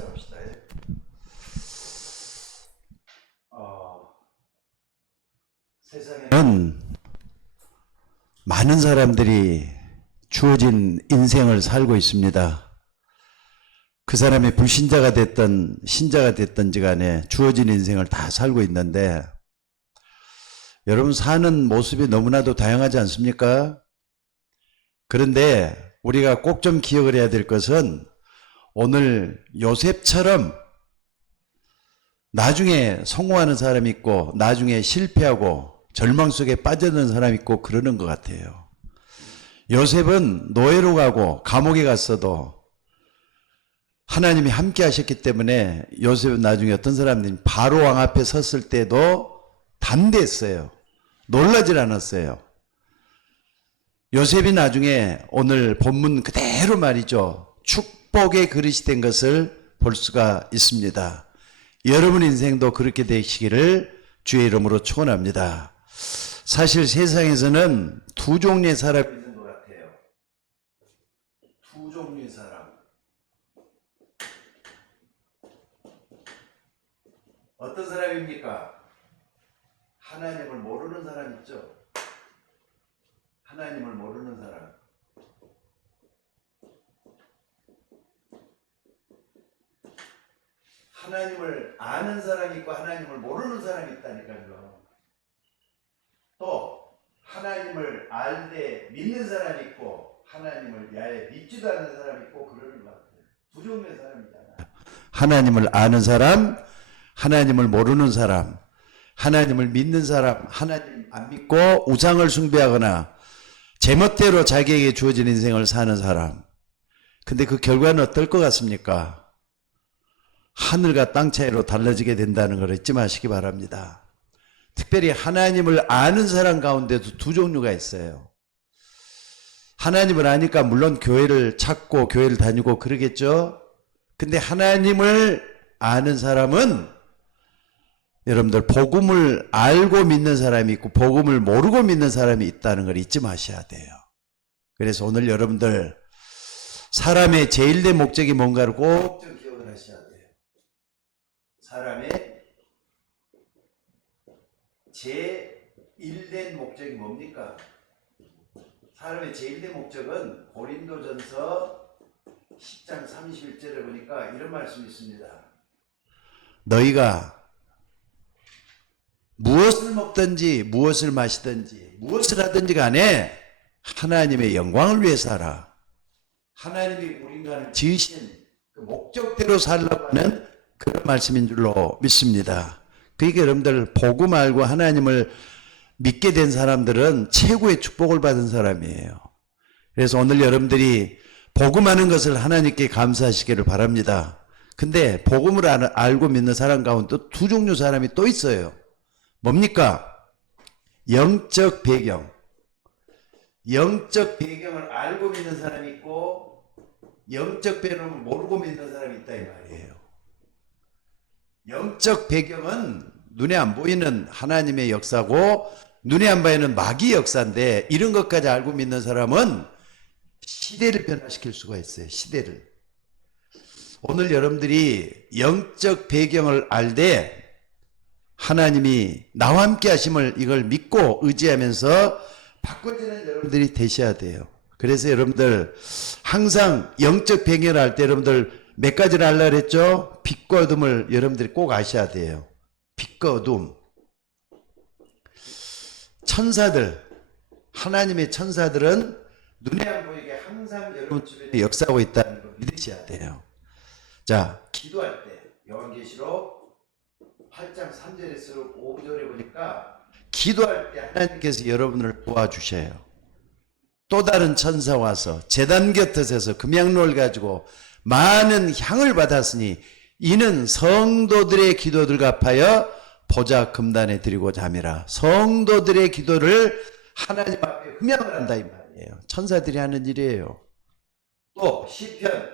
시작합시다. 세상에는 많은 사람들이 주어진 인생을 살고 있습니다. 그 사람이 불신자가 됐든 신자가 됐든지 간에 주어진 인생을 다 살고 있는데, 여러분 사는 모습이 너무나도 다양하지 않습니까? 그런데 우리가 꼭 좀 기억을 해야 될 것은, 오늘 요셉처럼 나중에 성공하는 사람이 있고 나중에 실패하고 절망 속에 빠져드는 사람이 있고 그러는 것 같아요. 요셉은 노예로 가고 감옥에 갔어도 하나님이 함께 하셨기 때문에 요셉은 나중에 어떤 사람들이 바로 왕 앞에 섰을 때도 담대했어요. 놀라질 않았어요. 요셉이 나중에 오늘 본문 그대로 말이죠, 축복의 그릇이 된 것을 볼 수가 있습니다. 여러분 인생도 그렇게 되시기를 주의 이름으로 축원합니다. 사실 세상에서는 두 종류의 사람이 있는 것 같아요. 두 종류의 사람. 어떤 사람입니까? 하나님을 모르는 사람 있죠? 하나님을 모르는 사람. 하나님을 아는 사람이 있고 하나님을 모르는 사람이 있다니까요. 또 하나님을 알되 믿는 사람이 있고 하나님을 야에 믿지도 않는 사람이 있고 그러는 것 같아요. 두 종류의 사람이잖아요. 하나님을 아는 사람, 하나님을 모르는 사람, 하나님을 믿는 사람, 하나님 안 믿고 우상을 숭배하거나 제멋대로 자기에게 주어진 인생을 사는 사람. 근데 그 결과는 어떨 것 같습니까? 하늘과 땅 차이로 달라지게 된다는 걸 잊지 마시기 바랍니다. 특별히 하나님을 아는 사람 가운데도 두 종류가 있어요. 하나님을 아니까 물론 교회를 찾고 교회를 다니고 그러겠죠. 근데 하나님을 아는 사람은 여러분들 복음을 알고 믿는 사람이 있고 복음을 모르고 믿는 사람이 있다는 걸 잊지 마셔야 돼요. 그래서 오늘 여러분들 사람의 제일된 목적이 뭔가를 꼭 좀 기억을 하셔야 돼요. 사람의 제1된 목적이 뭡니까? 사람의 제1된 목적은 고린도전서 10장 31절에 보니까 이런 말씀이 있습니다. 너희가 무엇을 먹든지 무엇을 마시든지 무엇을 하든지 간에 하나님의 영광을 위해서 하라. 하나님이 우리 인간을 지으신 그 목적대로 살라고 하는 그런 말씀인 줄로 믿습니다. 그러니까 여러분들 복음 알고 하나님을 믿게 된 사람들은 최고의 축복을 받은 사람이에요. 그래서 오늘 여러분들이 복음하는 것을 하나님께 감사하시기를 바랍니다. 근데 복음을 알고 믿는 사람 가운데 두 종류 사람이 또 있어요. 뭡니까? 영적 배경. 영적 배경을 알고 믿는 사람이 있고 영적 배경을 모르고 믿는 사람이 있다 이 말이에요. 영적 배경은 눈에 안 보이는 하나님의 역사고 눈에 안 보이는 마귀의 역사인데, 이런 것까지 알고 믿는 사람은 시대를 변화시킬 수가 있어요. 시대를. 오늘 여러분들이 영적 배경을 알되 하나님이 나와 함께 하심을 이걸 믿고 의지하면서 바꿔지는 여러분들이 되셔야 돼요. 그래서 여러분들 항상 영적 배경을 알 때 여러분들 몇 가지를 알라 그랬죠? 빛과 어둠을 여러분들이 꼭 아셔야 돼요. 빛과 어둠. 천사들, 하나님의 천사들은 눈에 안 보이게 항상 여러분 주변에 역사하고 있다는 걸 믿으셔야 돼요. 자, 기도할 때 요한계시록 8장 3절에서 5절에 보니까 기도할 때 하나님께서 여러분을 도와주셔요. 또 다른 천사 와서 제단 곁에서 금향로를 가지고 많은 향을 받았으니 이는 성도들의 기도를 갚아여 보좌 금단에 드리고자 함이라. 성도들의 기도를 하나님 앞에 흠양을 한다 이 말이에요. 천사들이 하는 일이에요. 또 시편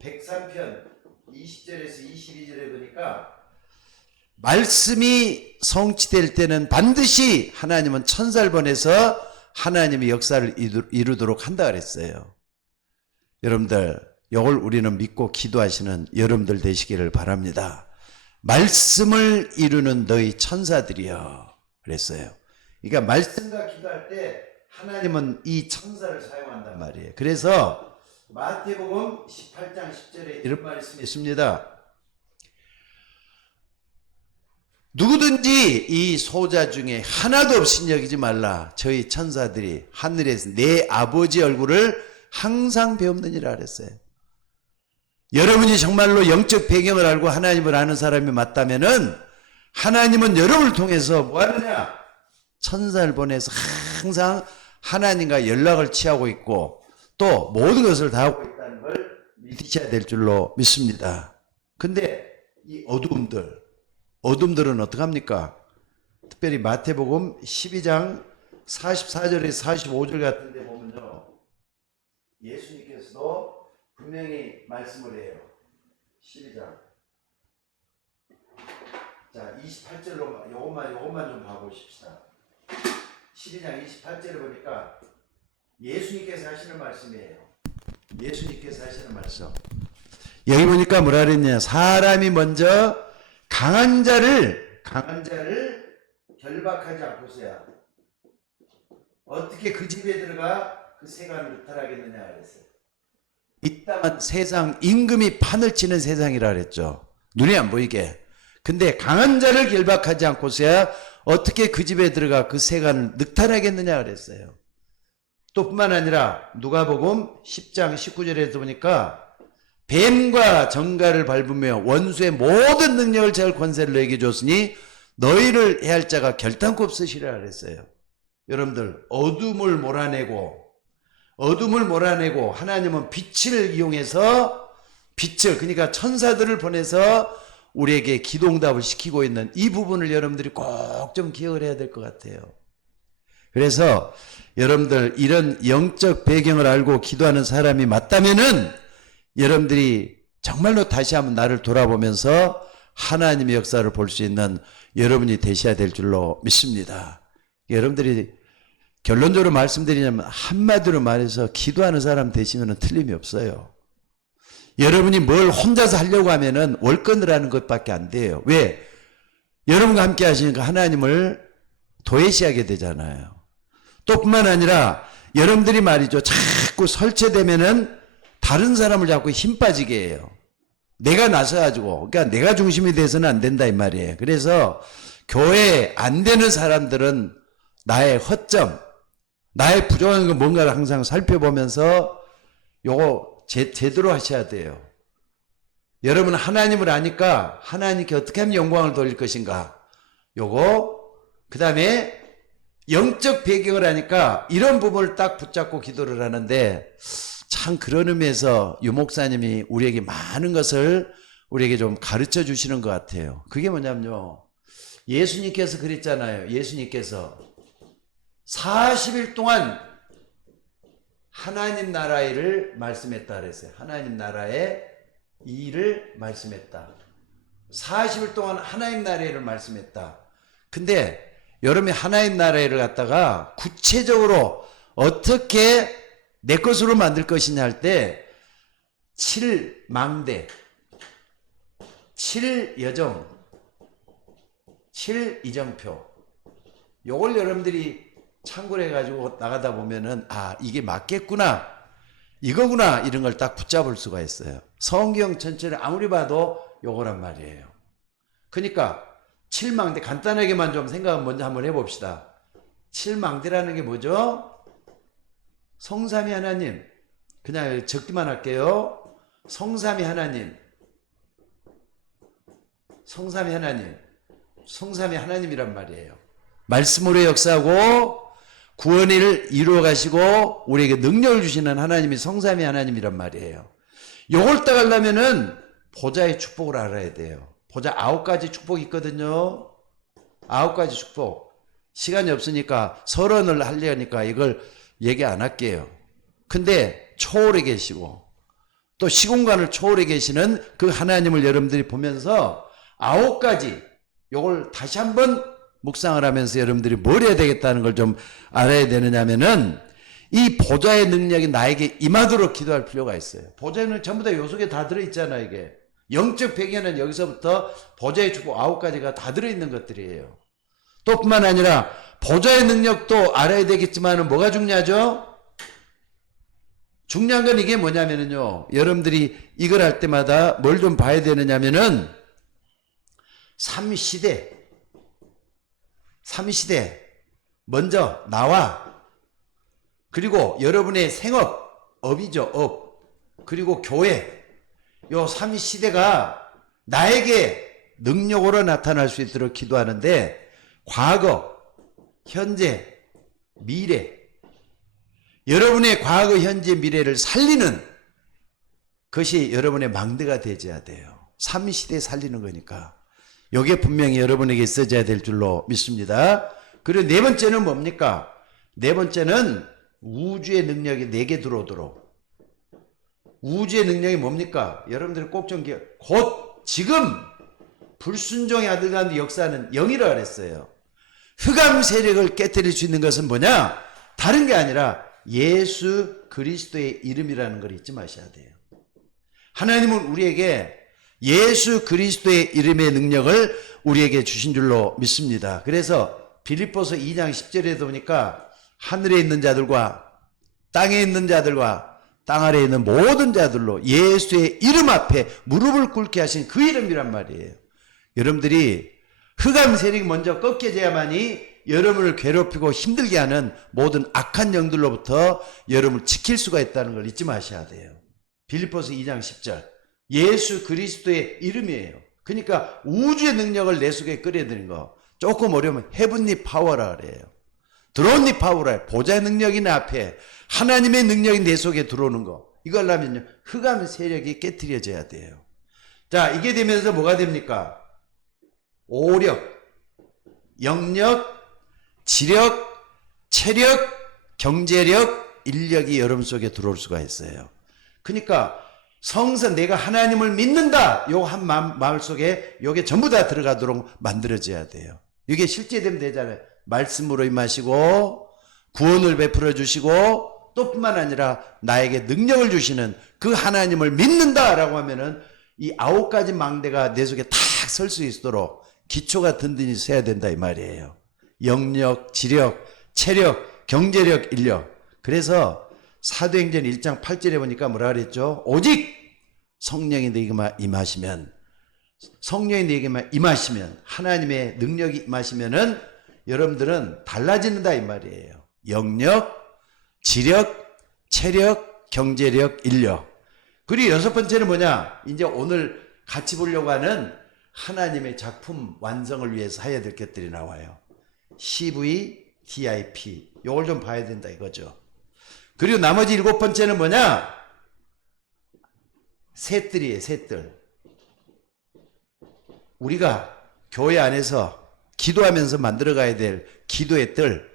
103편 20절에서 22절에 보니까 말씀이 성취될 때는 반드시 하나님은 천사를 보내서 하나님의 역사를 이루도록 한다 그랬어요. 여러분들 이걸 우리는 믿고 기도하시는 여러분들 되시기를 바랍니다. 말씀을 이루는 너희 천사들이여 그랬어요. 그러니까 말씀과 기도할 때 하나님은 이 천사를 사용한단 말이에요. 그래서 마태복음 18장 10절에 이런 말씀이 있습니다. 누구든지 이 소자 중에 하나도 없인 여기지 말라. 저희 천사들이 하늘에서 내 아버지 얼굴을 항상 배우느니라 그랬어요. 여러분이 정말로 영적 배경을 알고 하나님을 아는 사람이 맞다면은 하나님은 여러분을 통해서 뭐 하느냐? 천사를 보내서 항상 하나님과 연락을 취하고 있고 또 모든 것을 다 하고 있다는 걸 믿으셔야 될 줄로 믿습니다. 근데 이 어둠들은 어떡합니까? 특별히 마태복음 12장 44절에서 45절 같은 데 보면요. 예수님께서도 분명히 말씀을 해요. 12장. 자, 28절로 요것만 좀 봐보십시다. 12장 28절을 보니까 예수님께서 하시는 말씀이에요. 예수님께서 하시는 말씀. 여기 보니까 뭐라 그랬냐? 사람이 먼저 강한 자를 결박하지 않고서야 어떻게 그 집에 들어가 그 세간을 유탈하겠느냐 그랬어요. 이 땅은 세상 임금이 판을 치는 세상이라 그랬죠. 눈에 안 보이게. 근데 강한 자를 결박하지 않고서야 어떻게 그 집에 들어가 그 세간을 늑탈하겠느냐 그랬어요. 또 뿐만 아니라 누가복음 10장 19절에서 보니까 뱀과 정갈을 밟으며 원수의 모든 능력을 제할 권세를 너에게 줬으니 너희를 해할 자가 결단코 없으시라 그랬어요. 여러분들 어둠을 몰아내고 하나님은 빛을 이용해서 그러니까 천사들을 보내서 우리에게 기도응답을 시키고 있는 이 부분을 여러분들이 꼭 좀 기억을 해야 될 것 같아요. 그래서 여러분들 이런 영적 배경을 알고 기도하는 사람이 맞다면은 여러분들이 정말로 다시 한번 나를 돌아보면서 하나님의 역사를 볼 수 있는 여러분이 되셔야 될 줄로 믿습니다. 여러분들이 결론적으로 말씀드리자면 한마디로 말해서 기도하는 사람 되시면 틀림이 없어요. 여러분이 뭘 혼자서 하려고 하면은 월권을 하는 것밖에 안 돼요. 왜? 여러분과 함께 하시니까 하나님을 도외시하게 되잖아요. 또 뿐만 아니라 여러분들이 말이죠. 자꾸 설치되면은 다른 사람을 자꾸 힘 빠지게 해요. 내가 나서가지고. 그러니까 내가 중심이 돼서는 안 된다 이 말이에요. 그래서 교회에 안 되는 사람들은 나의 허점, 나의 부족한 거 뭔가를 항상 살펴보면서 요거 제대로 하셔야 돼요. 여러분 하나님을 아니까 하나님께 어떻게 하면 영광을 돌릴 것인가. 요거 그 다음에 영적 배경을 하니까 이런 부분을 딱 붙잡고 기도를 하는데 참 그런 의미에서 유 목사님이 우리에게 많은 것을 우리에게 좀 가르쳐 주시는 것 같아요. 그게 뭐냐면요. 예수님께서 그랬잖아요. 예수님께서 40일 동안 하나님 나라의 일을 말씀했다 그랬어요. 하나님 나라의 일을 말씀했다. 40일 동안 하나님 나라의 일을 말씀했다. 근데 여러분이 하나님 나라의 일을 갖다가 구체적으로 어떻게 내 것으로 만들 것이냐 할 때 7망대, 7여정, 7이정표 요걸 여러분들이 참고를 해가지고 나가다 보면은 아 이게 맞겠구나 이거구나 이런 걸 딱 붙잡을 수가 있어요. 성경 전체를 아무리 봐도 요거란 말이에요. 그러니까 7망대 간단하게만 좀 생각을 먼저 한번 해봅시다. 7망대라는 게 뭐죠? 성삼위 하나님, 그냥 적기만 할게요. 성삼위 하나님, 성삼위 하나님이란 말이에요. 말씀으로 역사하고 구원의 일을 이루어 가시고 우리에게 능력을 주시는 하나님이 성삼위 하나님이란 말이에요. 요걸 따가려면은 보좌의 축복을 알아야 돼요. 보좌 9가지 축복이 있거든요. 9가지 축복. 시간이 없으니까 서론을 하려니까 이걸 얘기 안 할게요. 근데 초월해 계시고 또 시공간을 초월해 계시는 그 하나님을 여러분들이 보면서 9가지 요걸 다시 한번 묵상을 하면서 여러분들이 뭘 해야 되겠다는 걸 좀 알아야 되느냐면은 이 보좌의 능력이 나에게 임하도록 기도할 필요가 있어요. 보좌의 능력 전부 다 요 속에 다 들어있잖아요. 이게 영적 배경에는 여기서부터 보좌의 축복 9가지가 다 들어있는 것들이에요. 또 뿐만 아니라 보좌의 능력도 알아야 되겠지만 뭐가 중요하죠? 중요한 건 이게 뭐냐면요, 여러분들이 이걸 할 때마다 뭘 좀 봐야 되느냐면은 3시대 먼저 나와, 그리고 여러분의 생업, 업이죠, 업, 그리고 교회, 요 3시대가 나에게 능력으로 나타날 수 있도록 기도하는데, 과거, 현재, 미래, 여러분의 과거, 현재, 미래를 살리는 것이 여러분의 망대가 되어야 돼요. 3시대에 살리는 거니까. 이게 분명히 여러분에게 있어져야 될 줄로 믿습니다. 그리고 네 번째는 뭡니까? 네 번째는 우주의 능력이 내게 들어오도록. 우주의 능력이 뭡니까? 여러분들이 꼭 좀 곧 지금 불순종의 아들과의 역사는 영이라 그랬어요. 흑암 세력을 깨뜨릴 수 있는 것은 뭐냐? 다른 게 아니라 예수 그리스도의 이름이라는 걸 잊지 마셔야 돼요. 하나님은 우리에게 예수 그리스도의 이름의 능력을 우리에게 주신 줄로 믿습니다. 그래서 빌립보서 2장 10절에 보니까 하늘에 있는 자들과 땅에 있는 자들과 땅 아래에 있는 모든 자들로 예수의 이름 앞에 무릎을 꿇게 하신 그 이름이란 말이에요. 여러분들이 흑암 세력이 먼저 꺾여져야만이 여러분을 괴롭히고 힘들게 하는 모든 악한 영들로부터 여러분을 지킬 수가 있다는 걸 잊지 마셔야 돼요. 빌립보서 2장 10절. 예수 그리스도의 이름이에요. 그러니까 우주의 능력을 내 속에 끌어들인 거. 조금 어려우면 헤븐리 파워라 그래요. 드론리 파워라. 보좌의 능력이 내 앞에, 하나님의 능력이 내 속에 들어오는 거. 이걸 하면요, 흑암 세력이 깨트려져야 돼요. 자, 이게 되면서 뭐가 됩니까? 오력, 영력, 지력, 체력, 경제력, 인력이 여러분 속에 들어올 수가 있어요. 그러니까 성선, 내가 하나님을 믿는다, 요 한 마음 속에 요게 전부 다 들어가도록 만들어져야 돼요. 이게 실제되면 되잖아요. 말씀으로 임하시고 구원을 베풀어 주시고 또 뿐만 아니라 나에게 능력을 주시는 그 하나님을 믿는다라고 하면은 이 9가지 망대가 내 속에 탁 설 수 있도록 기초가 든든히 서야 된다 이 말이에요. 영력, 지력, 체력, 경제력, 인력. 그래서 사도행전 1장 8절에 보니까 뭐라 그랬죠? 오직 성령이 내게만 임하시면, 성령이 내게만 임하시면, 하나님의 능력이 임하시면은 여러분들은 달라진다 이 말이에요. 영력, 지력, 체력, 경제력, 인력. 그리고 여섯 번째는 뭐냐? 이제 오늘 같이 보려고 하는 하나님의 작품 완성을 위해서 해야 될 것들이 나와요. CV, DIP. 요걸 좀 봐야 된다 이거죠. 그리고 나머지 7번째는 뭐냐? 셋들이에요, 셋들. 우리가 교회 안에서 기도하면서 만들어가야 될 기도의 뜰,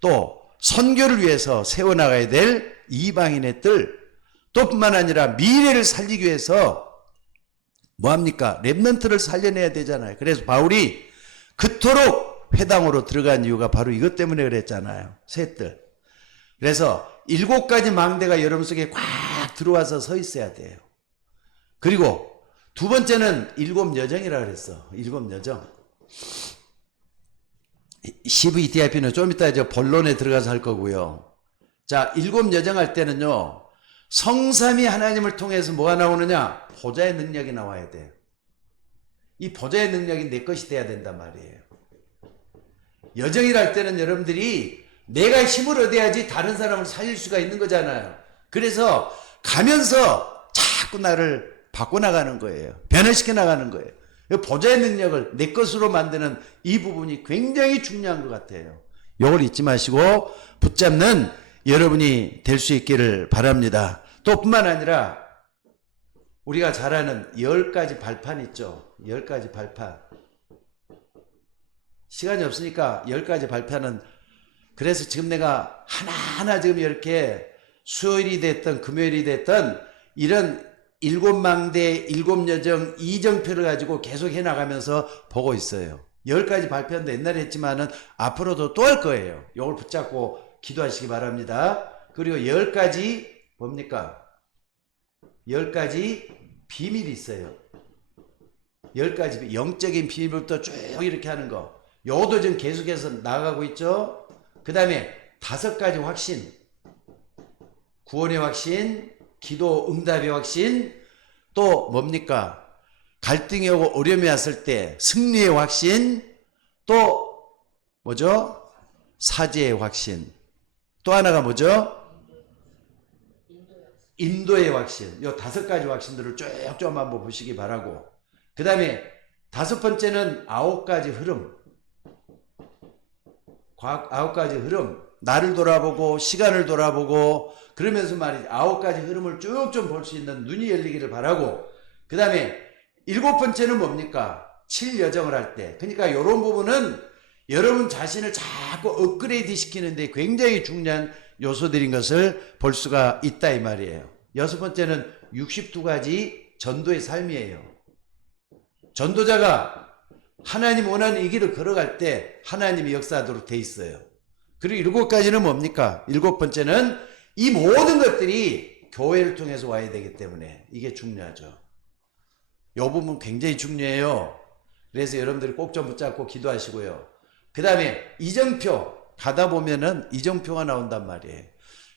또 선교를 위해서 세워나가야 될 이방인의 뜰, 또 뿐만 아니라 미래를 살리기 위해서 뭐합니까? 렘넌트를 살려내야 되잖아요. 그래서 바울이 그토록 회당으로 들어간 이유가 바로 이것 때문에 그랬잖아요. 셋들. 그래서 7가지 망대가 여러분 속에 꽉 들어와서 서 있어야 돼요. 그리고 두 번째는 7여정이라 그랬어. 7여정. CVDIP는 좀 이따 이제 본론에 들어가서 할 거고요. 자, 7여정 할 때는요, 성삼위 하나님을 통해서 뭐가 나오느냐? 보좌의 능력이 나와야 돼요. 이 보좌의 능력이 내 것이 돼야 된단 말이에요. 여정이라 할 때는 여러분들이 내가 힘을 얻어야지 다른 사람을 살릴 수가 있는 거잖아요. 그래서 가면서 자꾸 나를 바꿔나가는 거예요. 변화시켜 나가는 거예요. 보좌의 능력을 내 것으로 만드는 이 부분이 굉장히 중요한 것 같아요. 이걸 잊지 마시고 붙잡는 여러분이 될 수 있기를 바랍니다. 또 뿐만 아니라 우리가 잘 아는 10가지 발판 있죠. 10가지 발판. 시간이 없으니까 10가지 발판은, 그래서 지금 내가 하나하나 지금 이렇게 수요일이 됐든 금요일이 됐든 이런 7망대, 7여정, 이정표를 가지고 계속 해나가면서 보고 있어요. 10가지 발표도 옛날에 했지만은 앞으로도 또 할 거예요. 이걸 붙잡고 기도하시기 바랍니다. 그리고 10가지 뭡니까? 10가지 비밀이 있어요. 10가지 영적인 비밀부터 쭉 이렇게 하는 거. 요것도 지금 계속해서 나가고 있죠. 그 다음에 5가지 확신. 구원의 확신, 기도 응답의 확신, 또 뭡니까? 갈등이 오고 어려움이 왔을 때 승리의 확신, 또 뭐죠? 사죄의 확신. 또 하나가 뭐죠? 인도의 확신. 요 5가지 확신들을 쭉 한번 보시기 바라고. 그 다음에 5번째는 9가지 흐름. 9가지 흐름. 나를 돌아보고 시간을 돌아보고 그러면서 말이지 9가지 흐름을 쭉 좀 볼 수 있는 눈이 열리기를 바라고. 그 다음에 7번째는 뭡니까? 7여정을 할 때. 그러니까 이런 부분은 여러분 자신을 자꾸 업그레이드 시키는데 굉장히 중요한 요소들인 것을 볼 수가 있다 이 말이에요. 6번째는 62가지 전도의 삶이에요. 전도자가 하나님 원하는 이 길을 걸어갈 때 하나님이 역사하도록 돼 있어요. 그리고 7가지는 뭡니까? 7번째는 이 모든 것들이 교회를 통해서 와야 되기 때문에 이게 중요하죠. 이 부분 굉장히 중요해요. 그래서 여러분들이 꼭 좀 붙잡고 기도하시고요. 그 다음에 이정표 가다 보면은 이정표가 나온단 말이에요.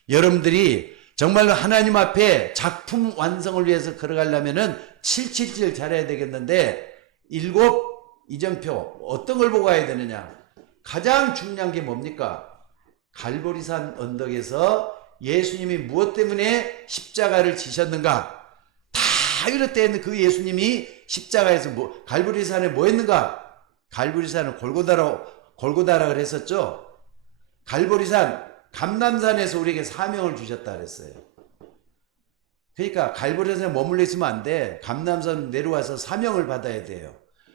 여러분들이 정말로 하나님 앞에 작품 완성을 위해서 걸어가려면은 777 잘해야 되겠는데 7 이정표 어떤 걸 보고 가야 되느냐? 가장 중요한 게 뭡니까? 갈보리산 언덕에서 예수님이 무엇 때문에 십자가를 지셨는가? 다 이렇게 그 예수님이 십자가에서 갈보리산에 뭐 했는가? 갈보리산을 골고다라 그랬었죠. 갈보리산 감람산에서 우리에게 사명을 주셨다 그랬어요. 그러니까 갈보리산에 머물러 있으면 안 돼. 감람산 내려와서 사명을 받아야 돼요.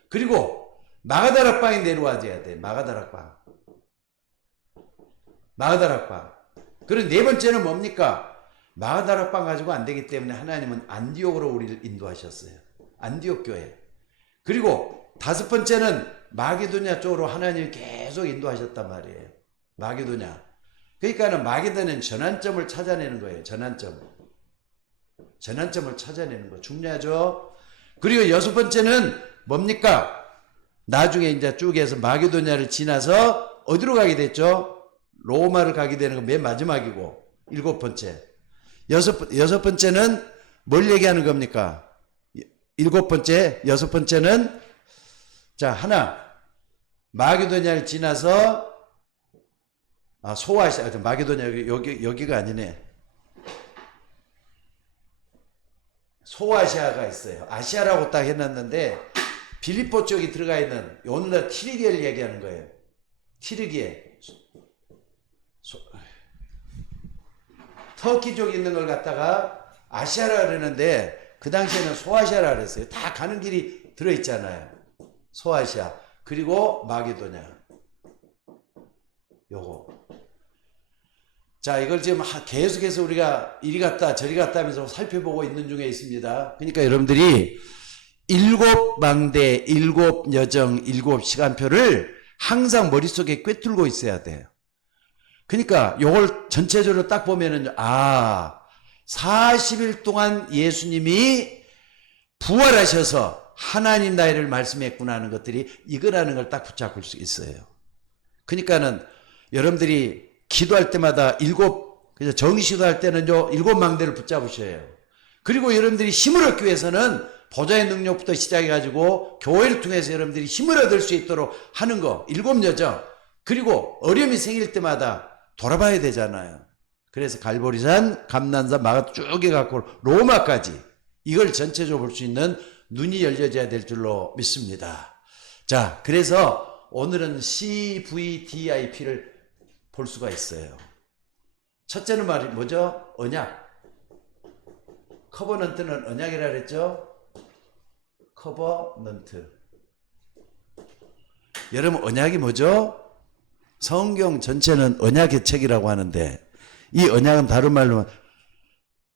그리고 마가다락방에 내려와줘야 돼. 마가다락방. 그리고 4번째는 뭡니까? 마가다락방 가지고 안 되기 때문에 하나님은 안디옥으로 우리를 인도하셨어요. 안디옥 교회. 그리고 5번째는 마게도냐 쪽으로 하나님이 계속 인도하셨단 말이에요. 마게도냐. 그러니까는 마게도냐는 전환점을 찾아내는 거예요. 전환점을 찾아내는 거 중요하죠. 그리고 6번째는 뭡니까? 나중에 이제 쭉 해서 마게도냐를 지나서 어디로 가게 됐죠? 로마를 가게 되는 건 맨 마지막이고 7번째. 6번째는 뭘 얘기하는 겁니까? 7번째, 6번째는 자 하나 마게도냐를 지나서 소아시아 마게도냐 여기가 아니네. 소아시아가 있어요. 아시아라고 딱 해놨는데 빌립보 쪽이 들어가 있는 오늘날 티르기를 얘기하는 거예요. 티르기에 터키 쪽에 있는 걸 갖다가 아시아라 그러는데 그 당시에는 소아시아라 그랬어요. 다 가는 길이 들어있잖아요. 소아시아 그리고 마게도냐 요거. 자 이걸 지금 계속해서 우리가 이리 갔다 저리 갔다 하면서 살펴보고 있는 중에 있습니다. 그러니까 여러분들이 7망대 7여정 7시간표를 항상 머릿속에 꿰뚫고 있어야 돼요. 그러니까 요걸 전체적으로 딱 보면은 40일 동안 예수님이 부활하셔서 하나님 나이를 말씀했구나 하는 것들이 이거라는 걸 딱 붙잡을 수 있어요. 그러니까는 여러분들이 기도할 때마다 그래서 정시도 할 때는요 7망대를 붙잡으셔야 해요. 그리고 여러분들이 힘을 얻기 위해서는 보좌의 능력부터 시작해가지고 교회를 통해서 여러분들이 힘을 얻을 수 있도록 하는 거 7여정. 그리고 어려움이 생길 때마다 돌아봐야 되잖아요. 그래서 갈보리산, 감난산, 마가 쭉 해갖고 로마까지 이걸 전체적으로 볼 수 있는 눈이 열려져야 될 줄로 믿습니다. 자, 그래서 오늘은 CVDIP를 볼 수가 있어요. 첫째는 말이 뭐죠? 언약. 커버넌트는 언약이라 그랬죠? 커버넌트. 여러분 언약이 뭐죠? 성경 전체는 언약의 책이라고 하는데 이 언약은 다른 말로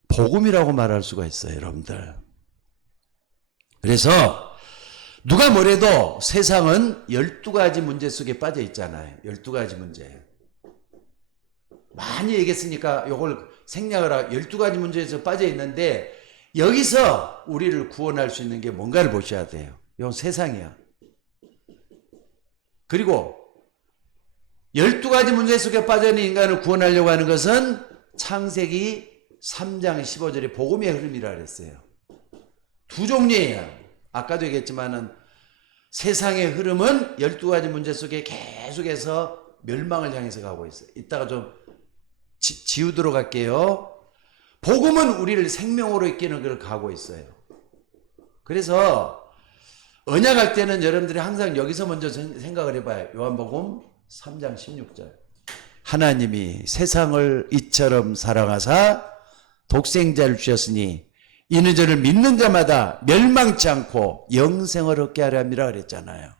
복음이라고 말할 수가 있어요, 여러분들. 그래서 누가 뭐래도 세상은 12가지 문제 속에 빠져 있잖아요. 12가지 문제. 많이 얘기했으니까 요걸 생략을 하고 12가지 문제에서 빠져 있는데 여기서 우리를 구원할 수 있는 게 뭔가를 보셔야 돼요. 이건 세상이야. 그리고 12가지 문제 속에 빠져있는 인간을 구원하려고 하는 것은 창세기 3장 15절에 복음의 흐름이라 그랬어요. 두 종류예요. 아까도 얘기했지만은 세상의 흐름은 12가지 문제 속에 계속해서 멸망을 향해서 가고 있어요. 이따가 좀 지우도록 할게요. 복음은 우리를 생명으로 이끄는 걸 가고 있어요. 그래서 언약할 때는 여러분들이 항상 여기서 먼저 생각을 해봐요. 요한복음 3장 16절. 하나님이 세상을 이처럼 사랑하사 독생자를 주셨으니 이는 저를 믿는 자마다 멸망치 않고 영생을 얻게 하려 함이라 그랬잖아요.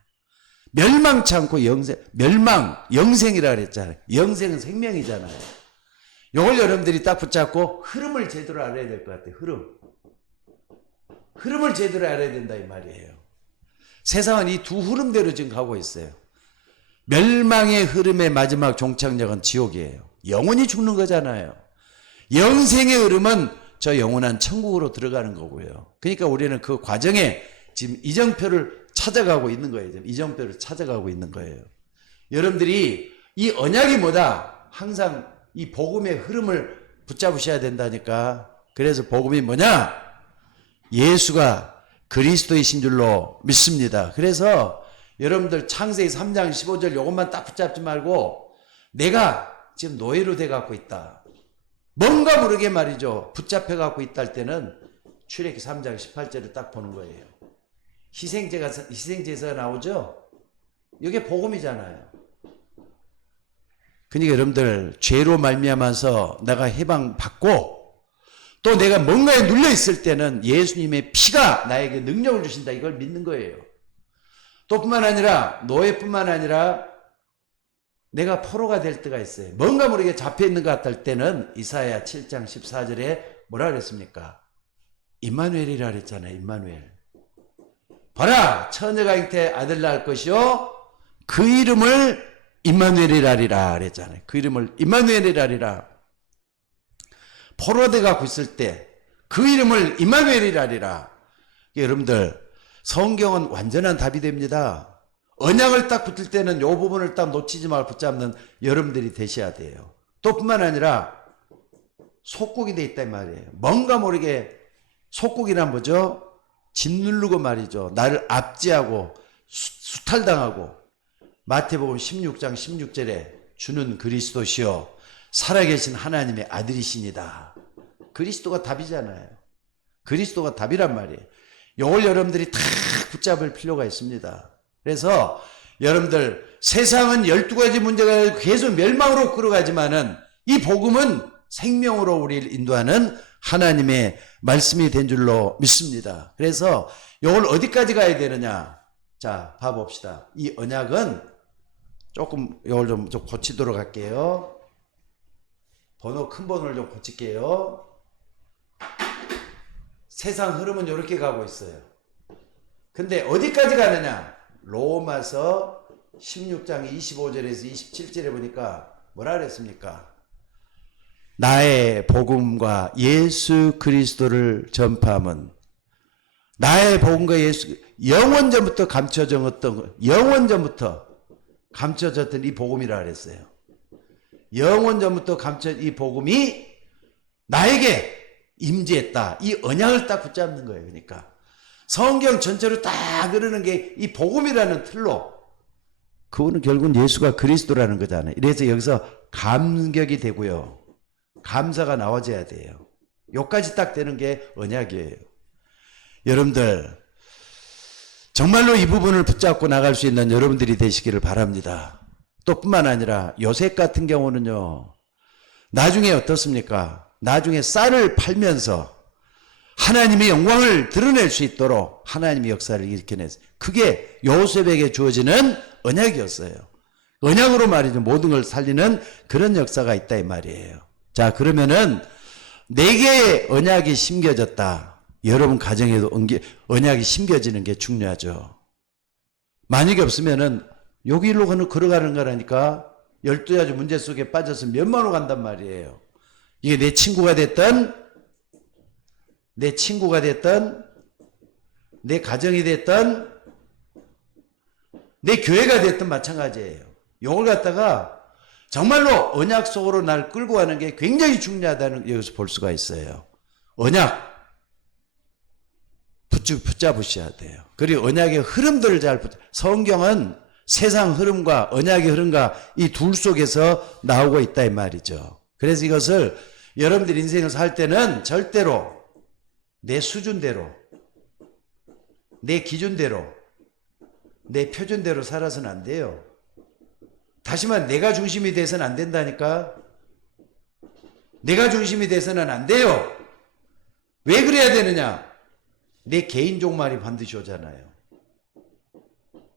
멸망치 않고 영생이라 그랬잖아요. 영생은 생명이잖아요. 이걸 여러분들이 딱 붙잡고 흐름을 제대로 알아야 될 것 같아요. 흐름을 제대로 알아야 된다 이 말이에요. 세상은 이 두 흐름대로 지금 가고 있어요. 멸망의 흐름의 마지막 종착역은 지옥이에요. 영원히 죽는 거잖아요. 영생의 흐름은 저 영원한 천국으로 들어가는 거고요. 그러니까 우리는 그 과정에 지금 이정표를 찾아가고 있는 거예요. 이정표를 찾아가고 있는 거예요. 여러분들이 이 언약이 뭐다? 항상 이 복음의 흐름을 붙잡으셔야 된다니까. 그래서 복음이 뭐냐? 예수가 그리스도이신 줄로 믿습니다. 그래서 여러분들 창세기 3장 15절 요것만 딱 붙잡지 말고 내가 지금 노예로 돼 갖고 있다. 뭔가 모르게 말이죠. 붙잡혀 갖고 있다 할 때는 출애굽기 3장 18절을 딱 보는 거예요. 희생제사가 나오죠? 이게 복음이잖아요. 그러니까 여러분들 죄로 말미암아서 내가 해방받고 또 내가 뭔가에 눌려 있을 때는 예수님의 피가 나에게 능력을 주신다. 이걸 믿는 거예요. 또 뿐만 아니라 노예뿐만 아니라 내가 포로가 될 때가 있어요. 뭔가 모르게 잡혀있는 것 같을 때는 이사야 7장 14절에 뭐라 그랬습니까? 임마누엘이라 그랬잖아요. 임마누엘. 봐라 처녀가 잉태 아들 낳을 것이요 그 이름을 임마누엘이라리라 그랬잖아요. 그 이름을 임마누엘이라리라. 포로돼 갖고 있을 때 그 이름을 임마누엘이라리라. 여러분들 성경은 완전한 답이 됩니다. 언약을 딱 붙을 때는 이 부분을 딱 놓치지 말고 붙잡는 여러분들이 되셔야 돼요. 또 뿐만 아니라 속국이 돼 있단 말이에요. 뭔가 모르게 속국이란 뭐죠? 짓누르고 말이죠. 나를 압제하고 수탈당하고 마태복음 16장 16절에 주는 그리스도시요 살아계신 하나님의 아들이시니다. 그리스도가 답이잖아요. 그리스도가 답이란 말이에요. 이걸 여러분들이 다 붙잡을 필요가 있습니다. 그래서 여러분들 세상은 12가지 문제가 계속 멸망으로 끌어가지만은 이 복음은 생명으로 우리를 인도하는 하나님의 말씀이 된 줄로 믿습니다. 그래서 이걸 어디까지 가야 되느냐? 자, 봐봅시다. 이 언약은 조금 이걸 좀 고치도록 할게요. 큰 번호를 좀 고칠게요. 세상 흐름은 이렇게 가고 있어요. 근데 어디까지 가느냐? 로마서 16장 25절에서 27절에 보니까 뭐라 그랬습니까? 나의 복음과 예수 그리스도를 전파함은 나의 복음과 예수 영원전부터 감춰졌던 이 복음이라 그랬어요. 영원전부터 감춰진 이 복음이 나에게 임재했다. 이 언약을 딱 붙잡는 거예요. 그러니까 성경 전체로 딱 그러는 게 이 복음이라는 틀로 그거는 결국은 예수가 그리스도라는 거잖아요. 그래서 여기서 감격이 되고요. 감사가 나와져야 돼요. 여기까지 딱 되는 게 언약이에요. 여러분들 정말로 이 부분을 붙잡고 나갈 수 있는 여러분들이 되시기를 바랍니다. 또 뿐만 아니라 요셉 같은 경우는요. 나중에 어떻습니까? 나중에 쌀을 팔면서 하나님의 영광을 드러낼 수 있도록 하나님의 역사를 일으켜냈어요. 그게 요셉에게 주어지는 언약이었어요. 언약으로 말이죠. 모든 걸 살리는 그런 역사가 있다 이 말이에요. 자, 그러면은 4개의 언약이 심겨졌다. 여러분 가정에도 언약이 심겨지는 게 중요하죠. 만약에 없으면은 여기로 걸어가는 거라니까 12가지 문제 속에 빠져서 몇만 원 간단 말이에요. 이게 내 친구가 됐던, 내 가정이 됐던, 내 교회가 됐던 마찬가지예요. 이걸 갖다가 정말로 언약 속으로 날 끌고 가는 게 굉장히 중요하다는 여기서 볼 수가 있어요. 언약 붙잡으셔야 돼요. 그리고 언약의 흐름들을 잘 성경은 세상 흐름과 언약의 흐름과 이 둘 속에서 나오고 있다 이 말이죠. 그래서 이것을 여러분들 인생을 살 때는 절대로 내 수준대로, 내 기준대로, 내 표준대로 살아서는 안 돼요. 다시 말해 내가 중심이 돼서는 안 된다니까. 내가 중심이 돼서는 안 돼요. 왜 그래야 되느냐? 내 개인 종말이 반드시 오잖아요.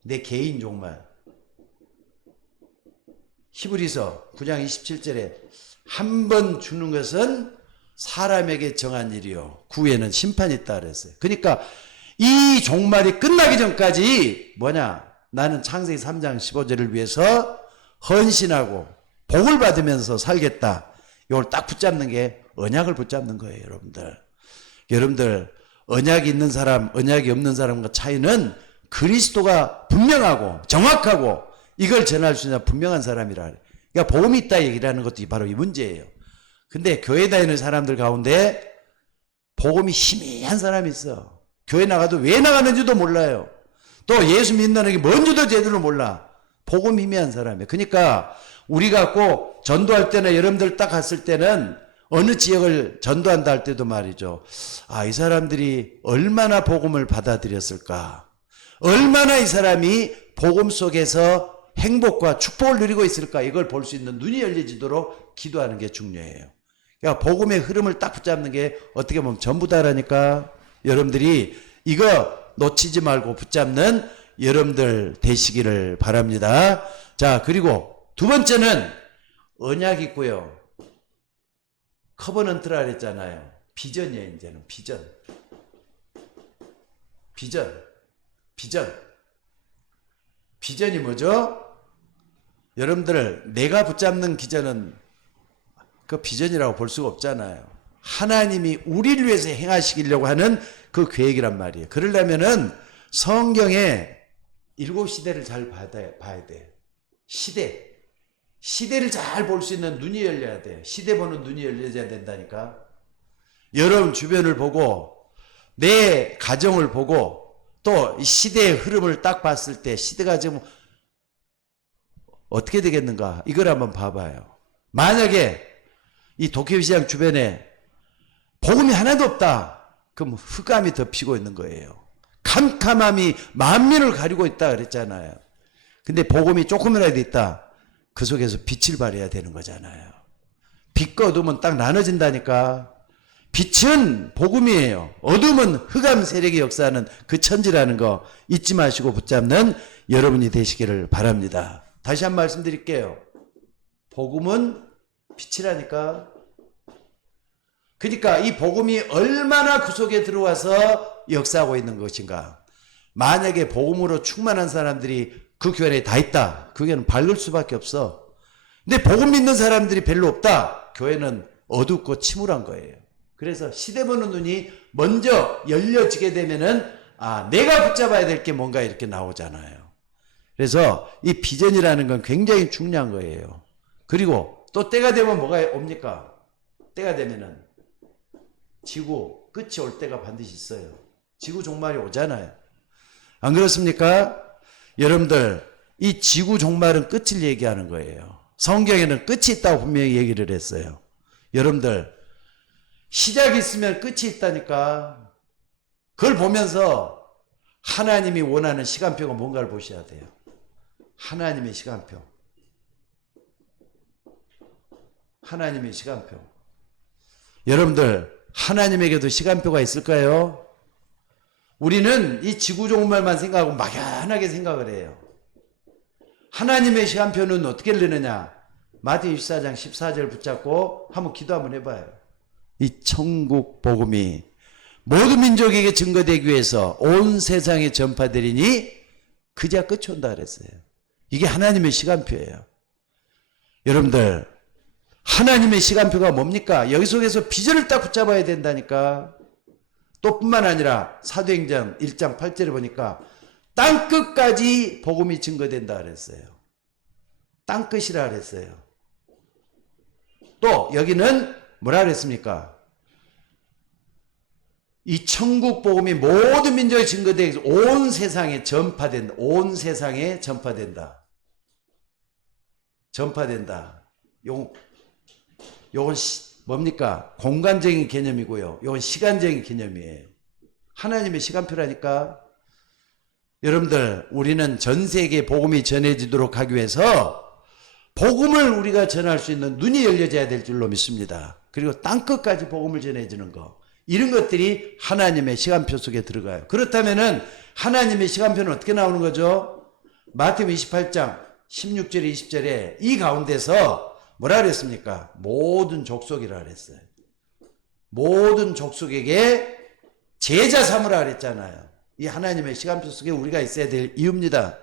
내 개인 종말. 히브리서 9장 27절에 한 번 죽는 것은 사람에게 정한 일이요 그 후에는 심판이 있다 그랬어요. 그러니까 이 종말이 끝나기 전까지 뭐냐? 나는 창세기 3장 15절을 위해서 헌신하고 복을 받으면서 살겠다. 이걸 딱 붙잡는 게 언약을 붙잡는 거예요, 여러분들. 여러분들 언약이 있는 사람, 언약이 없는 사람과 차이는 그리스도가 분명하고 정확하고 이걸 전할 수 있는 분명한 사람이라. 그러니까 복음이 있다 얘기라는 것도 바로 이 문제예요. 근데 교회 다니는 사람들 가운데 복음이 희미한 사람이 있어. 교회 나가도 왜 나가는지도 몰라요. 또 예수 믿는다는 게 뭔지도 제대로 몰라. 복음 희미한 사람이에요. 그러니까 우리가 꼭 전도할 때나 여러분들 딱 갔을 때는 어느 지역을 전도한다 할 때도 말이죠. 아, 이 사람들이 얼마나 복음을 받아들였을까? 얼마나 이 사람이 복음 속에서 행복과 축복을 누리고 있을까? 이걸 볼 수 있는 눈이 열려지도록 기도하는 게 중요해요. 그러니까 복음의 흐름을 딱 붙잡는 게 어떻게 보면 전부다라니까. 여러분들이 이거 놓치지 말고 붙잡는 여러분들 되시기를 바랍니다. 자, 그리고 두 번째는 언약 있고요. 커버넌트라 그랬잖아요. 비전이에요, 이제는. 비전. 비전이 뭐죠? 여러분들, 내가 붙잡는 비전은 그 비전이라고 볼 수가 없잖아요. 하나님이 우리를 위해서 행하시려고 하는 그 계획이란 말이에요. 그러려면은 성경에 7시대를 잘 봐야 돼. 시대를 잘 볼 수 있는 눈이 열려야 돼. 시대 보는 눈이 열려야 된다니까. 여러분 주변을 보고 내 가정을 보고 또 이 시대의 흐름을 딱 봤을 때 시대가 지금 어떻게 되겠는가 이걸 한번 봐봐요. 만약에 이 도쿄시장 주변에 복음이 하나도 없다. 그럼 흑암이 덮이고 있는 거예요. 캄캄함이 만민을 가리고 있다 그랬잖아요. 근데 복음이 조금이라도 있다. 그 속에서 빛을 발해야 되는 거잖아요. 빛과 어둠은 딱 나눠진다니까. 빛은 복음이에요. 어둠은 흑암 세력의 역사하는 그 천지라는 거 잊지 마시고 붙잡는 여러분이 되시기를 바랍니다. 다시 한 번 말씀드릴게요. 복음은 빛이라니까. 그러니까 이 복음이 얼마나 그 속에 들어와서 역사하고 있는 것인가. 만약에 복음으로 충만한 사람들이 그 교회에 다 있다. 그 교회는 밝을 수밖에 없어. 근데 복음 믿는 사람들이 별로 없다. 교회는 어둡고 침울한 거예요. 그래서 시대 보는 눈이 먼저 열려지게 되면은 아, 내가 붙잡아야 될 게 뭔가 이렇게 나오잖아요. 그래서 이 비전이라는 건 굉장히 중요한 거예요. 그리고 또 때가 되면 뭐가 옵니까? 때가 되면은 지구 끝이 올 때가 반드시 있어요. 지구 종말이 오잖아요. 안 그렇습니까? 여러분들, 이 지구 종말은 끝을 얘기하는 거예요. 성경에는 끝이 있다고 분명히 얘기를 했어요. 여러분들, 시작이 있으면 끝이 있다니까. 그걸 보면서 하나님이 원하는 시간표가 뭔가를 보셔야 돼요. 하나님의 시간표. 하나님의 시간표. 여러분들, 하나님에게도 시간표가 있을까요? 우리는 이 지구 종말만 생각하고 막연하게 생각을 해요. 하나님의 시간표는 어떻게 흐르느냐? 마태복음 24장 14절 붙잡고 한번 기도 한번 해봐요. 이 천국 복음이 모든 민족에게 증거되기 위해서 온 세상에 전파되리니 그제야 끝이 온다 그랬어요. 이게 하나님의 시간표예요. 여러분들 하나님의 시간표가 뭡니까? 여기 속에서 비전을 딱 붙잡아야 된다니까. 또 뿐만 아니라 사도행전 1장 8절에 보니까 땅끝까지 복음이 증거된다 그랬어요. 땅끝이라 그랬어요. 또 여기는 뭐라 그랬습니까? 이 천국 복음이 모든 민족에 증거되기 온 세상에 전파된다. 온 세상에 전파된다. 전파된다. 요건 뭡니까? 공간적인 개념이고요. 요건 시간적인 개념이에요. 하나님의 시간표라니까. 여러분들 우리는 전 세계에 복음이 전해지도록 하기 위해서 복음을 우리가 전할 수 있는 눈이 열려져야 될 줄로 믿습니다. 그리고 땅끝까지 복음을 전해주는 거. 이런 것들이 하나님의 시간표 속에 들어가요. 그렇다면은 하나님의 시간표는 어떻게 나오는 거죠? 마태복음 28장 16절에 20절에 이 가운데서 뭐라 그랬습니까? 모든 족속이라 그랬어요. 모든 족속에게 제자 삼으라 그랬잖아요. 이 하나님의 시간표 속에 우리가 있어야 될 이유입니다.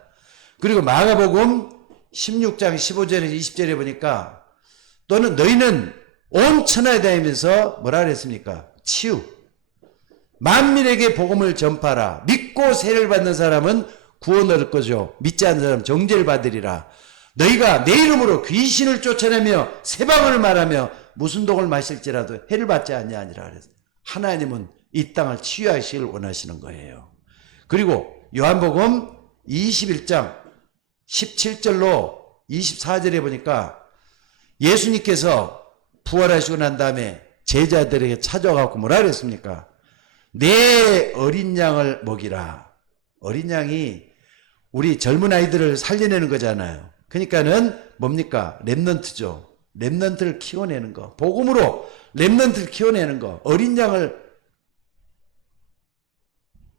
그리고 마가복음 16장 15절에서 20절에 보니까 또는 너희는 온 천하에 다니면서 뭐라 그랬습니까? 치유. 만민에게 복음을 전파하라. 믿고 세례를 받는 사람은 구원 얻을 거죠. 믿지 않는 사람은 정죄를 받으리라. 너희가 내 이름으로 귀신을 쫓아내며 새방언을 말하며 무슨 독을 마실지라도 해를 받지 아니하니라 그랬어요. 하나님은 이 땅을 치유하시길 원하시는 거예요. 그리고 요한복음 21장 17절로 24절에 보니까 예수님께서 부활하시고 난 다음에 제자들에게 찾아가고 뭐라 그랬습니까? 내 어린 양을 먹이라. 어린 양이 우리 젊은 아이들을 살려내는 거잖아요. 그러니까는 뭡니까? 렘넌트죠. 렘넌트를 키워내는 거. 복음으로 렘넌트를 키워내는 거. 어린 양을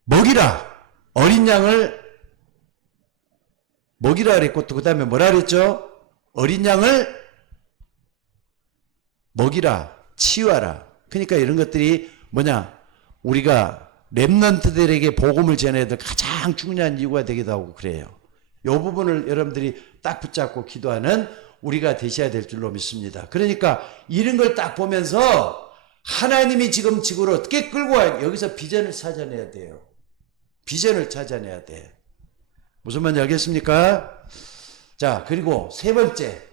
먹이라. 어린 양을 먹이라 그랬고 또 그 다음에 뭐라 그랬죠? 어린 양을 먹이라. 치유하라. 그러니까 이런 것들이 뭐냐? 우리가 렘넌트들에게 복음을 전해야 될 가장 중요한 이유가 되기도 하고 그래요. 이 부분을 여러분들이 딱 붙잡고 기도하는 우리가 되셔야 될 줄로 믿습니다. 그러니까 이런 걸 딱 보면서 하나님이 지금 지구를 어떻게 끌고 와야 여기서 비전을 찾아내야 돼요. 비전을 찾아내야 돼. 무슨 말인지 알겠습니까? 자, 그리고 세 번째.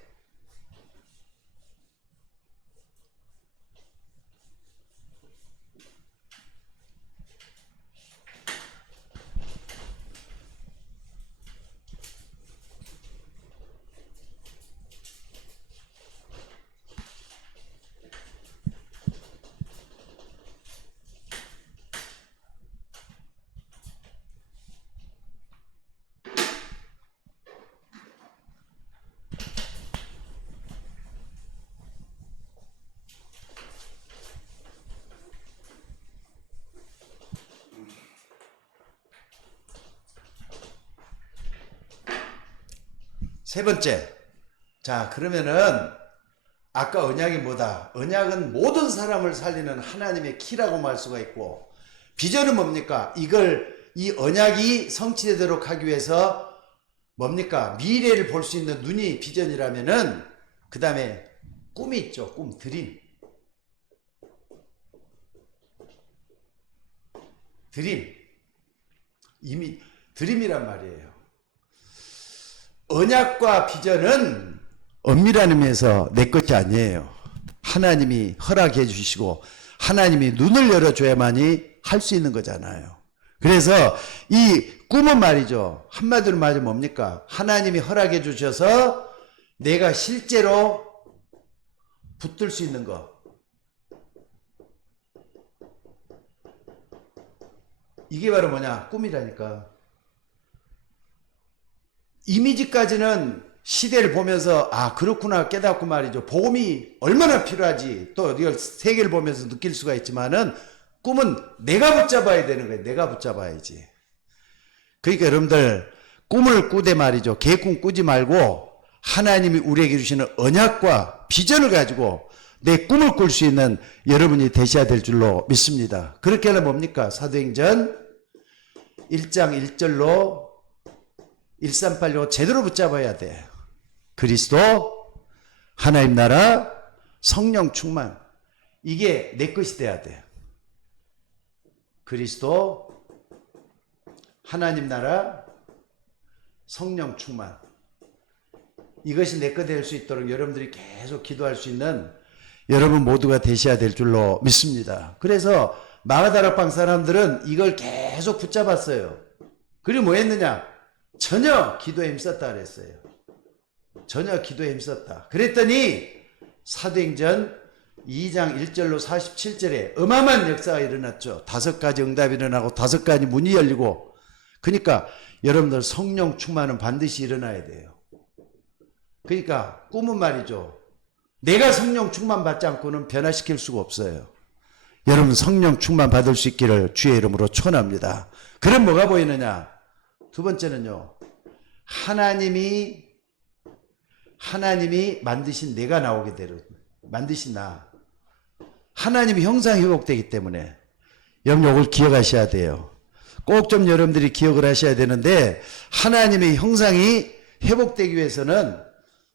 세 번째. 자, 그러면은 아까 언약이 뭐다? 언약은 모든 사람을 살리는 하나님의 키라고 말 수가 있고, 비전은 뭡니까? 이 언약이 성취되도록 하기 위해서 뭡니까? 미래를 볼 수 있는 눈이 비전이라면은 그 다음에 꿈이 있죠. 꿈, 드림. 이미 드림이란 말이에요. 언약과 비전은 엄밀한 의미에서 내 것이 아니에요. 하나님이 허락해 주시고 하나님이 눈을 열어줘야만이 할 수 있는 거잖아요. 그래서 이 꿈은 말이죠. 한마디로 말하면 뭡니까? 하나님이 허락해 주셔서 내가 실제로 붙들 수 있는 거. 이게 바로 뭐냐? 꿈이라니까. 이미지까지는 시대를 보면서 아 그렇구나 깨닫고 말이죠. 복음이 얼마나 필요하지 또 이걸 세계를 보면서 느낄 수가 있지만은 꿈은 내가 붙잡아야 되는 거예요. 내가 붙잡아야지. 그러니까 여러분들 꿈을 꾸되 말이죠. 개꿈 꾸지 말고 하나님이 우리에게 주시는 언약과 비전을 가지고 내 꿈을 꿀 수 있는 여러분이 되셔야 될 줄로 믿습니다. 그렇게 하면 뭡니까? 사도행전 1장 1절로 138로 제대로 붙잡아야 돼. 그리스도, 하나님 나라, 성령 충만. 이게 내 것이 돼야 돼. 그리스도, 하나님 나라, 성령 충만. 이것이 내 것 될 수 있도록 여러분들이 계속 기도할 수 있는 여러분 모두가 되셔야 될 줄로 믿습니다. 그래서 마가다락방 사람들은 이걸 계속 붙잡았어요. 그리고 뭐 했느냐? 전혀 기도에 힘썼다 그랬어요. 전혀 기도에 힘썼다. 그랬더니 사도행전 2장 1절로 47절에 어마어마한 역사가 일어났죠. 5가지 응답이 일어나고 5가지 문이 열리고. 그러니까 여러분들 성령 충만은 반드시 일어나야 돼요. 그러니까 꿈은 말이죠. 내가 성령 충만 받지 않고는 변화시킬 수가 없어요. 여러분 성령 충만 받을 수 있기를 주의 이름으로 축원합니다. 그럼 뭐가 보이느냐? 두 번째는요. 하나님이 만드신 내가 나오게 되는, 만드신 나. 하나님이 형상 회복되기 때문에 여러분 이걸 기억하셔야 돼요. 꼭 좀 여러분들이 기억을 하셔야 되는데, 하나님의 형상이 회복되기 위해서는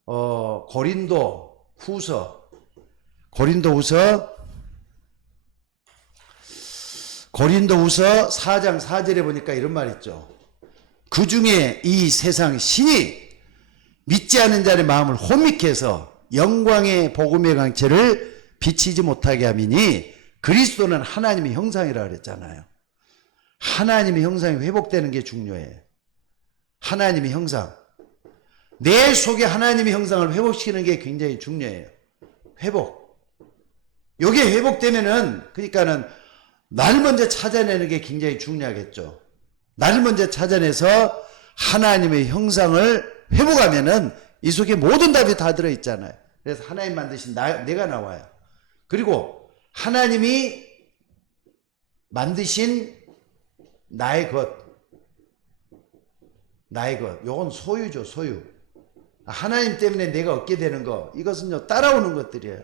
고린도 후서 4장 4절에 보니까 이런 말 있죠. 그 중에 이 세상 신이 믿지 않는 자의 마음을 혼미케 해서 영광의 복음의 강체를 비치지 못하게 함이니 그리스도는 하나님의 형상이라 그랬잖아요. 하나님의 형상이 회복되는 게 중요해요. 하나님의 형상. 내 속에 하나님의 형상을 회복시키는 게 굉장히 중요해요. 회복. 이게 회복되면은, 그러니까는 나를 먼저 찾아내는 게 굉장히 중요하겠죠. 나를 먼저 찾아내서 하나님의 형상을 회복하면은 이 속에 모든 답이 다 들어있잖아요. 그래서 하나님 만드신 내가 나와요. 그리고 하나님이 만드신 나의 것. 요건 소유죠, 소유. 하나님 때문에 내가 얻게 되는 거, 이것은요 따라오는 것들이에요.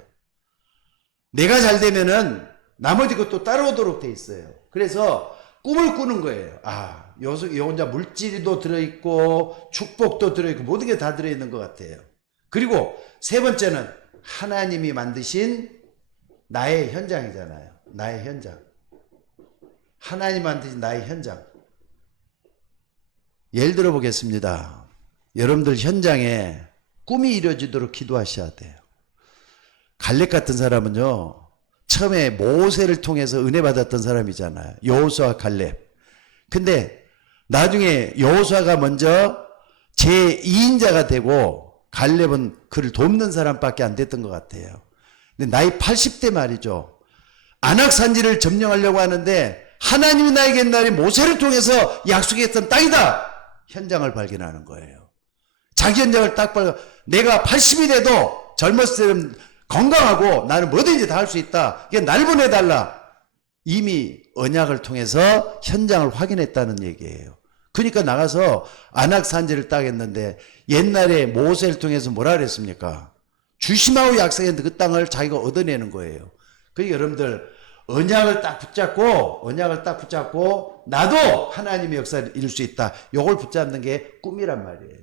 내가 잘 되면은 나머지 것도 따라오도록 돼 있어요. 그래서 꿈을 꾸는 거예요. 요 혼자 물질도 들어있고 축복도 들어있고 모든 게 다 들어있는 것 같아요. 그리고 세 번째는 하나님이 만드신 나의 현장이잖아요. 나의 현장. 하나님 만드신 나의 현장. 예를 들어 보겠습니다. 여러분들 현장에 꿈이 이루어지도록 기도하셔야 돼요. 갈렙 같은 사람은요, 처음에 모세를 통해서 은혜 받았던 사람이잖아요. 여호수아 갈렙. 근데 나중에 여호수아가 먼저 제2인자가 되고 갈렙은 그를 돕는 사람밖에 안 됐던 것 같아요. 근데 나이 80대 말이죠. 안악산지를 점령하려고 하는데 하나님이 나에게 옛날에 모세를 통해서 약속했던 땅이다. 현장을 발견하는 거예요. 자기 현장을 딱 발견. 내가 80이 돼도 젊었을 때는 건강하고 나는 뭐든지 다 할 수 있다. 이게 날 보내달라. 이미 언약을 통해서 현장을 확인했다는 얘기예요. 그러니까 나가서 안악산지를 따겠는데 옛날에 모세를 통해서 뭐라 그랬습니까? 주심하고 약속했는데 그 땅을 자기가 얻어내는 거예요. 그러니까 여러분들 언약을 딱 붙잡고 나도 하나님의 역사를 이룰 수 있다. 요걸 붙잡는 게 꿈이란 말이에요.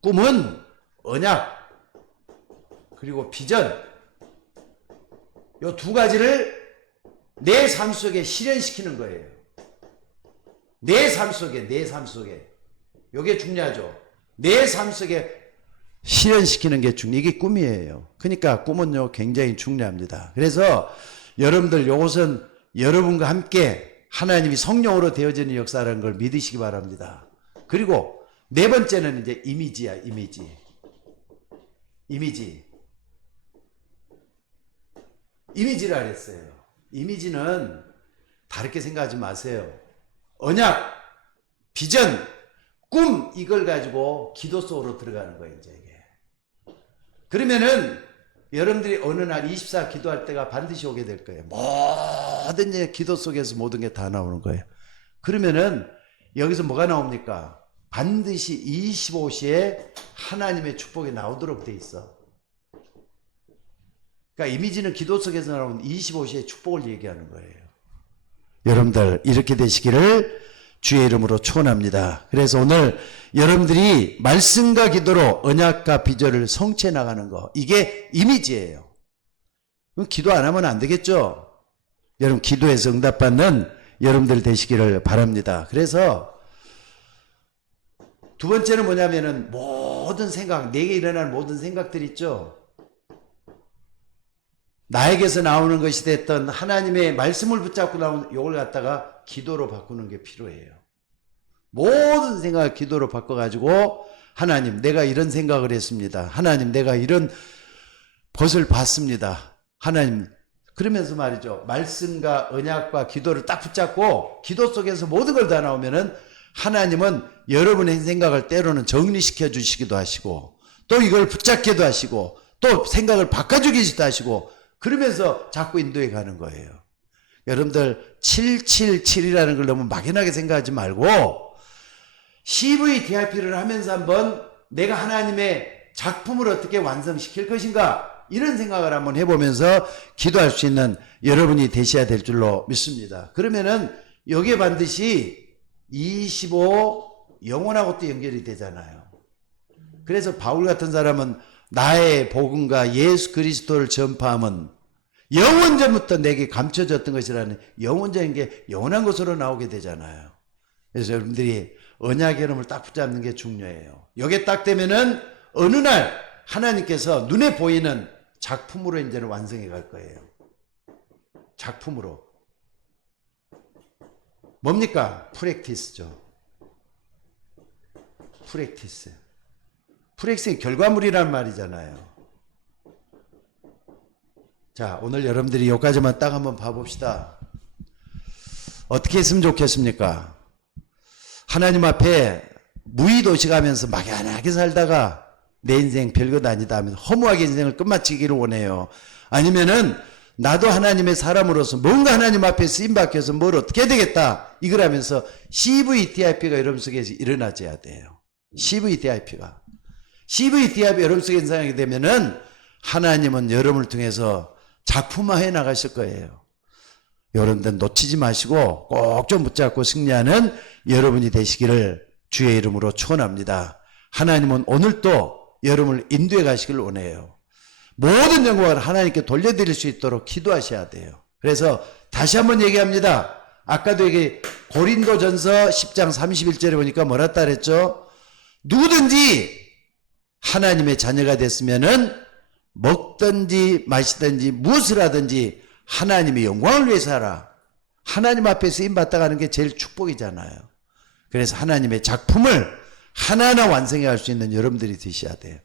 꿈은 언약 그리고 비전, 요 두 가지를 내 삶 속에 실현시키는 거예요. 내 삶 속에. 요게 중요하죠. 내 삶 속에 실현시키는 게 이게 꿈이에요. 그러니까 꿈은요 굉장히 중요합니다. 그래서 여러분들 요것은 여러분과 함께 하나님이 성령으로 되어지는 역사라는 걸 믿으시기 바랍니다. 그리고 네 번째는 이제 이미지야. 이미지라 그랬어요. 이미지는 다르게 생각하지 마세요. 언약, 비전, 꿈, 이걸 가지고 기도 속으로 들어가는 거예요, 이제 이게. 그러면은 여러분들이 어느 날 24 기도할 때가 반드시 오게 될 거예요. 모든 이제 기도 속에서 모든 게 다 나오는 거예요. 그러면은 여기서 뭐가 나옵니까? 반드시 25시에 하나님의 축복이 나오도록 돼 있어. 그러니까 이미지는 기도 속에서 나오는 25시의 축복을 얘기하는 거예요. 여러분들 이렇게 되시기를 주의 이름으로 축원합니다. 그래서 오늘 여러분들이 말씀과 기도로 언약과 비전을 성취해 나가는 거, 이게 이미지예요. 그럼 기도 안 하면 안 되겠죠? 여러분, 기도해서 응답받는 여러분들 되시기를 바랍니다. 그래서 두 번째는 뭐냐면은 모든 생각, 내게 일어나는 모든 생각들 있죠. 나에게서 나오는 것이 됐던 하나님의 말씀을 붙잡고 나오는 이걸 갖다가 기도로 바꾸는 게 필요해요. 모든 생각을 기도로 바꿔가지고 하나님, 내가 이런 생각을 했습니다. 하나님, 내가 이런 것을 봤습니다. 하나님, 그러면서 말이죠. 말씀과 언약과 기도를 딱 붙잡고 기도 속에서 모든 걸 다 나오면은 하나님은 여러분의 생각을 때로는 정리시켜 주시기도 하시고 또 이걸 붙잡기도 하시고 또 생각을 바꿔주기도 하시고 그러면서 자꾸 인도해 가는 거예요. 여러분들 777이라는 걸 너무 막연하게 생각하지 말고 CVDIP를 하면서 한번 내가 하나님의 작품을 어떻게 완성시킬 것인가 이런 생각을 한번 해보면서 기도할 수 있는 여러분이 되셔야 될 줄로 믿습니다. 그러면은 여기에 반드시 25 영혼하고 또 연결이 되잖아요. 그래서 바울 같은 사람은 나의 복음과 예수 그리스도를 전파함은 영원전부터 내게 감춰졌던 것이라는 영원적인 게 영원한 것으로 나오게 되잖아요. 그래서 여러분들이 언약의 이름을 딱 붙잡는 게 중요해요. 여기에 딱 되면은 어느 날 하나님께서 눈에 보이는 작품으로 이제는 완성해 갈 거예요. 작품으로. 뭡니까? 프랙티스죠. 프랙티스. 프랙티스의 결과물이란 말이잖아요. 자, 오늘 여러분들이 여기까지만 딱 한번 봐봅시다. 어떻게 했으면 좋겠습니까? 하나님 앞에 무의도식하면서 막연하게 살다가 내 인생 별것 아니다 하면서 허무하게 인생을 끝마치기를 원해요. 아니면은 나도 하나님의 사람으로서 뭔가 하나님 앞에 쓰임받기 위해서 뭘 어떻게 해야 되겠다 이걸 하면서 CVDIP가 여러분 속에서 일어나줘야 돼요. CVDIP가 여러분 속에 인상하게 되면은 하나님은 여러분을 통해서 작품화해 나가실 거예요. 여러분들 놓치지 마시고 꼭 좀 붙잡고 승리하는 여러분이 되시기를 주의 이름으로 축원합니다. 하나님은 오늘도 여러분을 인도해 가시길 원해요. 모든 영광을 하나님께 돌려드릴 수 있도록 기도하셔야 돼요. 그래서 다시 한번 얘기합니다. 아까도 여기 고린도전서 10장 31절에 보니까 뭐라 했다 그랬죠? 누구든지 하나님의 자녀가 됐으면은 먹든지 마시든지 무엇을 하든지 하나님의 영광을 위해서 하라. 하나님 앞에 쓰임받다 가는 게 제일 축복이잖아요. 그래서 하나님의 작품을 하나하나 완성해 갈 수 있는 여러분들이 되셔야 돼요.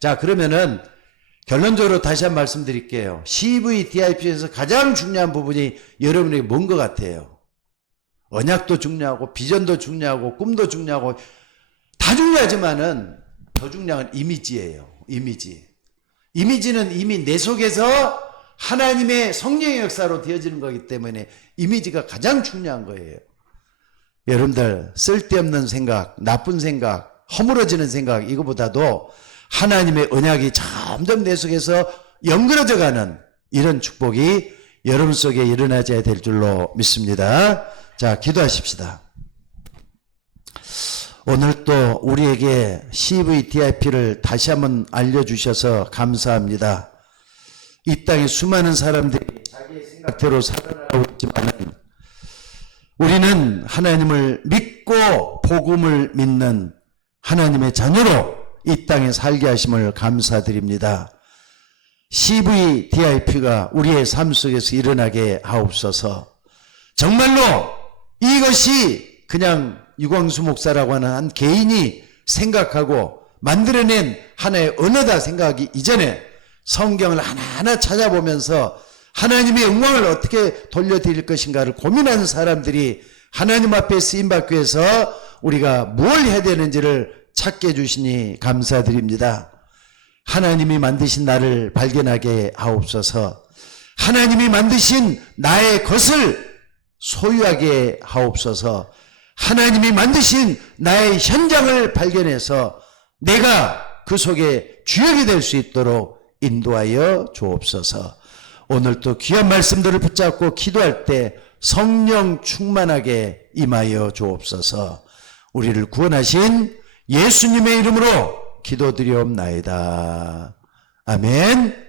자, 그러면은 결론적으로 다시 한 번 말씀드릴게요. CVDIP에서 가장 중요한 부분이 여러분에게 뭔 것 같아요? 언약도 중요하고 비전도 중요하고 꿈도 중요하고 다 중요하지만은 더 중요한 건 이미지예요. 이미지는 이미 내 속에서 하나님의 성령의 역사로 되어지는 거기 때문에 이미지가 가장 중요한 거예요. 여러분들 쓸데없는 생각, 나쁜 생각, 허물어지는 생각 이거보다도 하나님의 언약이 점점 내 속에서 연그러져 가는 이런 축복이 여러분 속에 일어나야 될 줄로 믿습니다. 자, 기도하십시다. 오늘 또 우리에게 CVDIP를 다시 한번 알려주셔서 감사합니다. 이 땅에 수많은 사람들이 자기의 생각대로 살아나가고 있지만 우리는 하나님을 믿고 복음을 믿는 하나님의 자녀로 이 땅에 살게 하심을 감사드립니다. CVDIP가 우리의 삶 속에서 일어나게 하옵소서. 정말로 이것이 그냥 유광수 목사라고 하는 한 개인이 생각하고 만들어낸 하나의 언어다 생각하기 이전에 성경을 하나하나 찾아보면서 하나님의 영광을 어떻게 돌려드릴 것인가를 고민하는 사람들이 하나님 앞에 쓰임받기 위해서 우리가 뭘 해야 되는지를 찾게 해주시니 감사드립니다. 하나님이 만드신 나를 발견하게 하옵소서. 하나님이 만드신 나의 것을 소유하게 하옵소서. 하나님이 만드신 나의 현장을 발견해서 내가 그 속에 주역이 될 수 있도록 인도하여 주옵소서. 오늘 또 귀한 말씀들을 붙잡고 기도할 때 성령 충만하게 임하여 주옵소서. 우리를 구원하신 예수님의 이름으로 기도드리옵나이다. 아멘.